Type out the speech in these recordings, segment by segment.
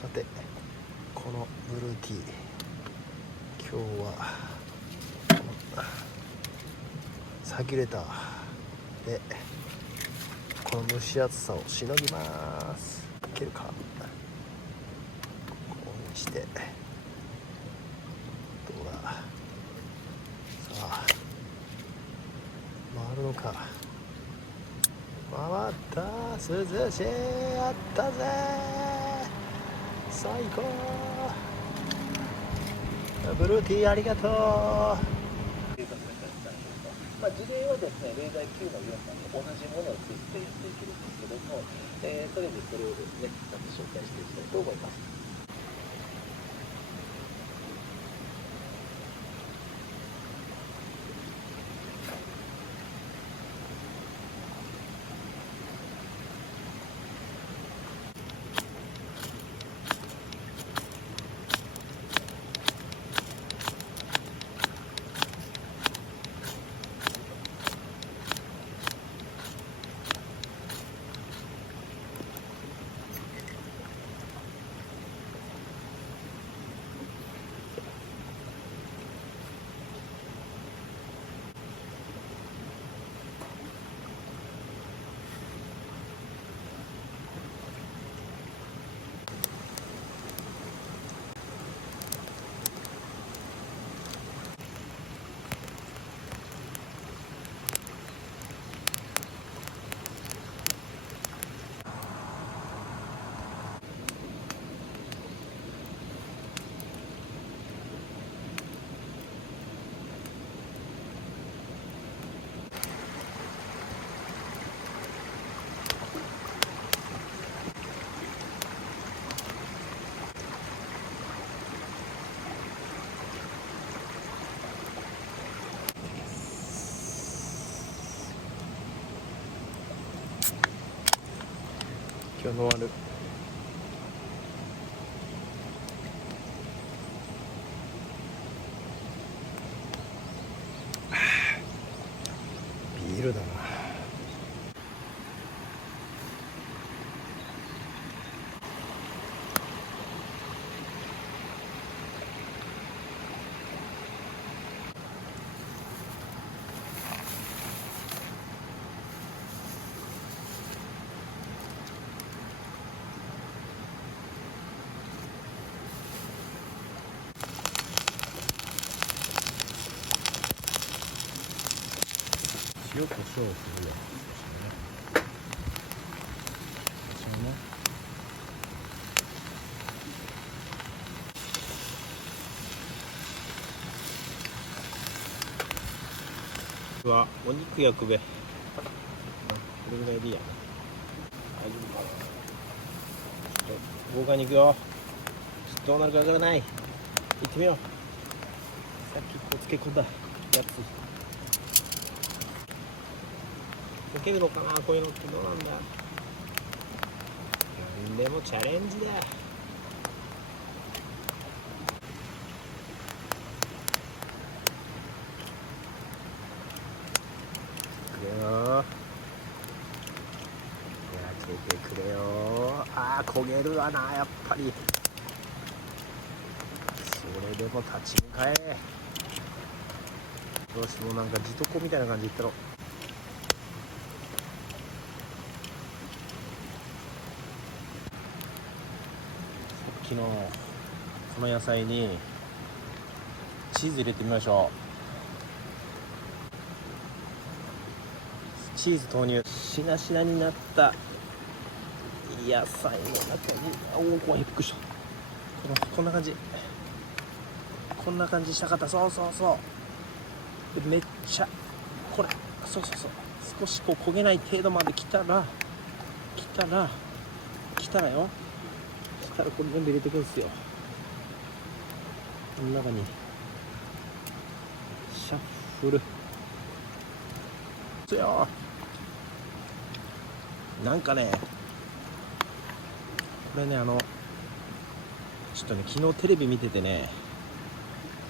さて、このブルーティー、今日はサーキュレーターでこの蒸し暑さをしのぎます。いけるか、こうにしてどうだ、さあ回るのか、回った、涼しい、やったぜ、最高、ブルーティーありがとう。事例はですね、例題9の4番で同じものをついていけるんですけども、それをですね、紹介していきたいと思います。今日の終わる。ビールだな。塩コショウするよ。はお肉焼くべ。これぐらいでいいや。大丈夫かな。豪快にいくよ。どうなるかわからない。行ってみよう。さっきこう漬け込んだやつ。溶けるのかな、こういうのってどうなんだ。なんでもチャレンジだ。焼けてくれよ。あー、焦げるわな、やっぱり。それでも立ち向かえ。よし、もうなんか地床みたいな感じでいったろ。さっきのこの野菜にチーズ入れてみましょう。チーズ投入。しなしなになった野菜の中に、おお、怖い、びっくりした。こんな感じ、こんな感じしたかった。そうそうそう。でめっちゃこれ、そうそうそう、少しこう焦げない程度まで来たらよ、したらこれ全部入れていくんですよ。この中にシャッフルそうよ。なんかね、これね、ちょっとね、昨日テレビ見ててね、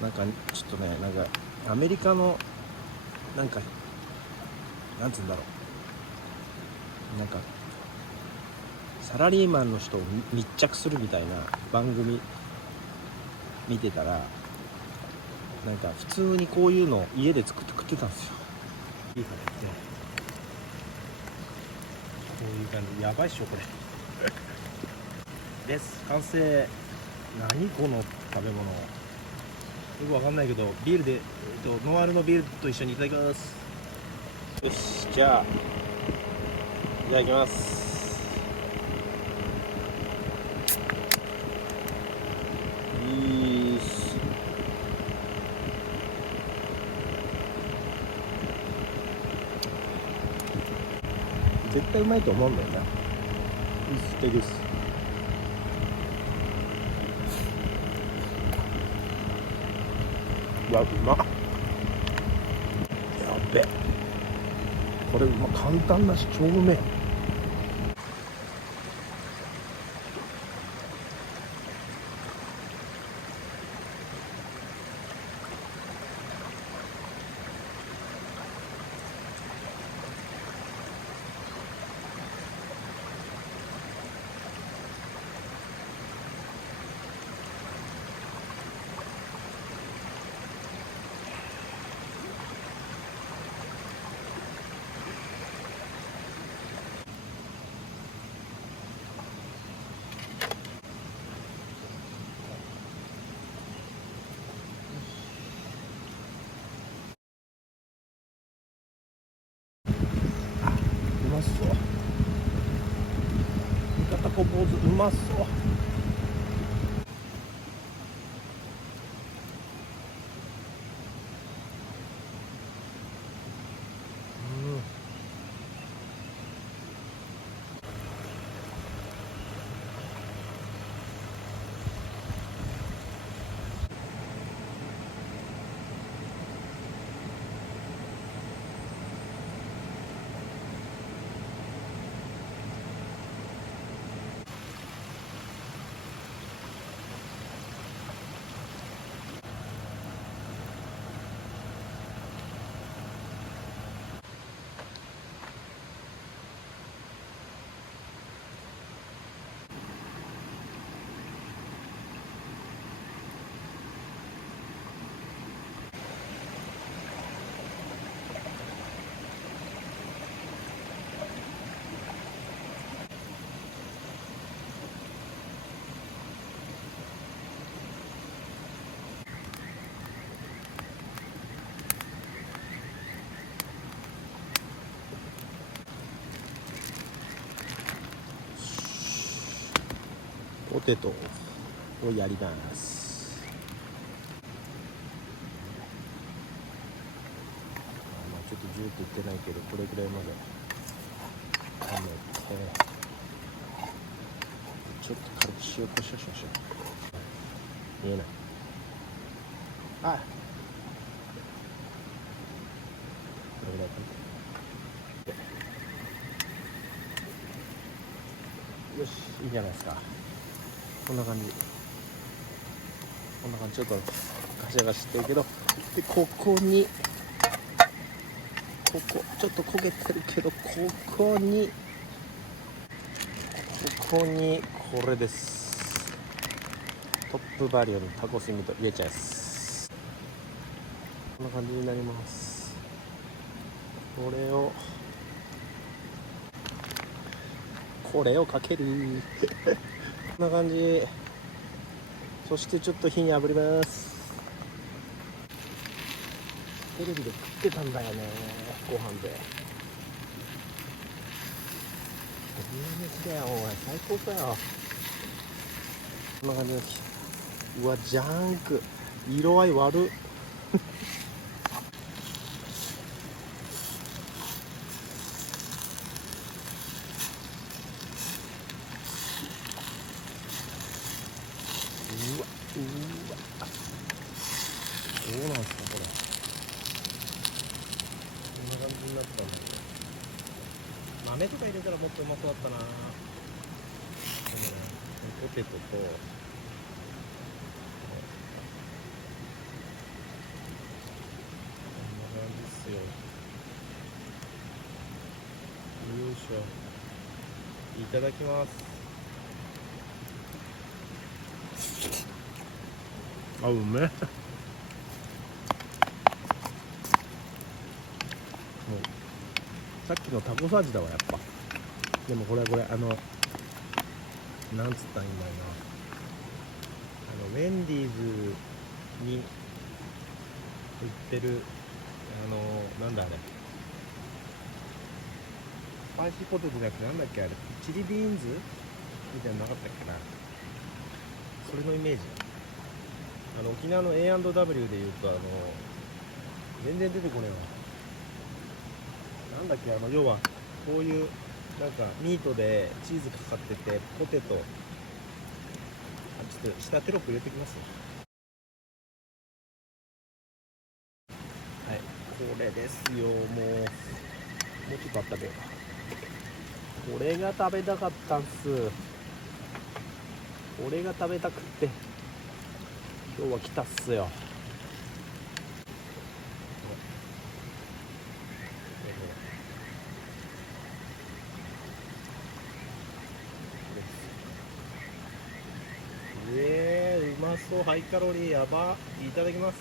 なんかちょっとね、なんかアメリカのなんかなんつうんだろう、なんかサラリーマンの人を密着するみたいな番組見てたら、なんか普通にこういうのを家で作って食ってたんですよ。いいかねって、こういう感じ。やばいっしょこれです。完成。何この食べ物、よくわかんないけど、ビールで、ノンアルのビールと一緒にいただきます。よし、じゃあいただきます。いいっす。絶対うまいと思うんだよな。素敵です。うわ、うまっ。やべ、これ簡単だし超うめえ。うまそう。味方こ坊主うまそう。ポテトをやります。ちょっとジューって言ってないけど、これぐらいまで炒めて、ちょっと軽く塩コショウしましょう。見えない。あ、これぐらいかな。よし、いいんじゃないですか。こんな感じ、ちょっとガシャガシャしてるけど、でここにちょっと焦げてるけど、ここにこれです。トップバリュのタコスミート入れちゃいます。こんな感じになります。これをかけるこんな感じ。そしてちょっと火に炙ります。テレビで食ってたんだよね、ご飯で。こんな飯だよ、おい、最高かよ。こんな感じです。うわ、ジャンク、色合い悪っうわ、どうなんですかこれ。こんな感じになったんだけど、豆とか入れたらもっとうまそうだったな。でもね、ポテトとこんな感じっすよ。よいしょ、いただきます。あ、うめえ。もうさっきのタコさ味だわ、やっぱ。でもこれなんつったらいいんだよな、ウェンディーズに売ってるなんだあれ、スパイシーポテトじゃなくてなんだっけあれ、チリビーンズみたいなのなかったっけな。それのイメージ。沖縄の A&W でいうと全然出てこねえわ。なんだっけ、要はこういうなんかミートでチーズかかっててポテト、ちょっと下テロップ入れてきます。はい、これですよ。もうちょっとあったけど、これが食べたかったんす。これが食べたくって今日は来たっすよ。うまそう。ハイカロリー、やば。いただきます。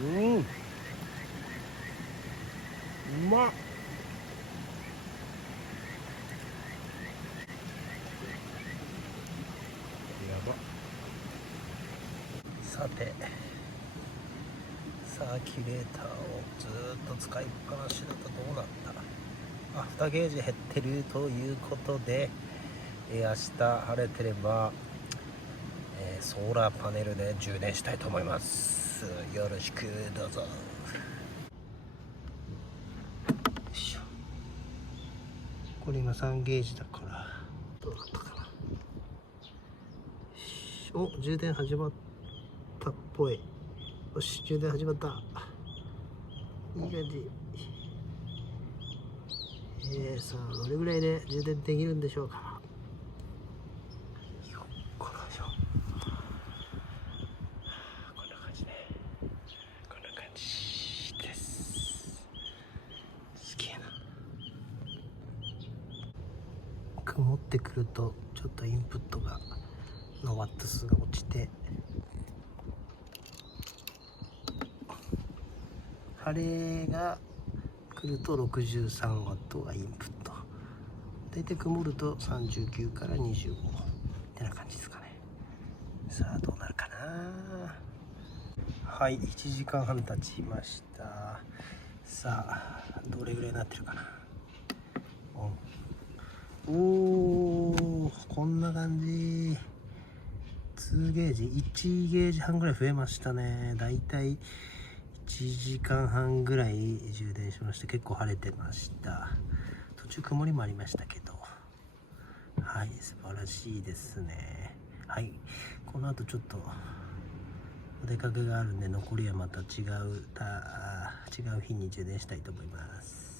うん、うまっ。やば。さて、サーキュレーターをずっと使いっぱなしだとどうなった。アフターゲージ減ってるということで、明日晴れてれば、ソーラーパネルで充電したいと思います。よろしくどうぞ。よいしょ。これ今3ゲージだからどうなったかな。お、充電始まったっぽい。よし、充電始まった。いい感じ。さあどれぐらいで充電できるんでしょうか。こんな感じね。こんな感じです。すげえな。曇ってくるとちょっとインプットのワット数が落ちて、晴れが来ると63ワットがインプット。だいたい曇ると39から25ってな感じですかね。さあどうなるかな。はい、1時間半経ちました。さあどれぐらいになってるかな。おお、こんな感じ。2ゲージ、1ゲージ半ぐらい増えましたね。だいたい1時間半ぐらい充電しまして、結構晴れてました。途中曇りもありましたけど、はい、素晴らしいですね。はい、この後ちょっとお出かけがあるんで、残りはまた違う日に充電したいと思います。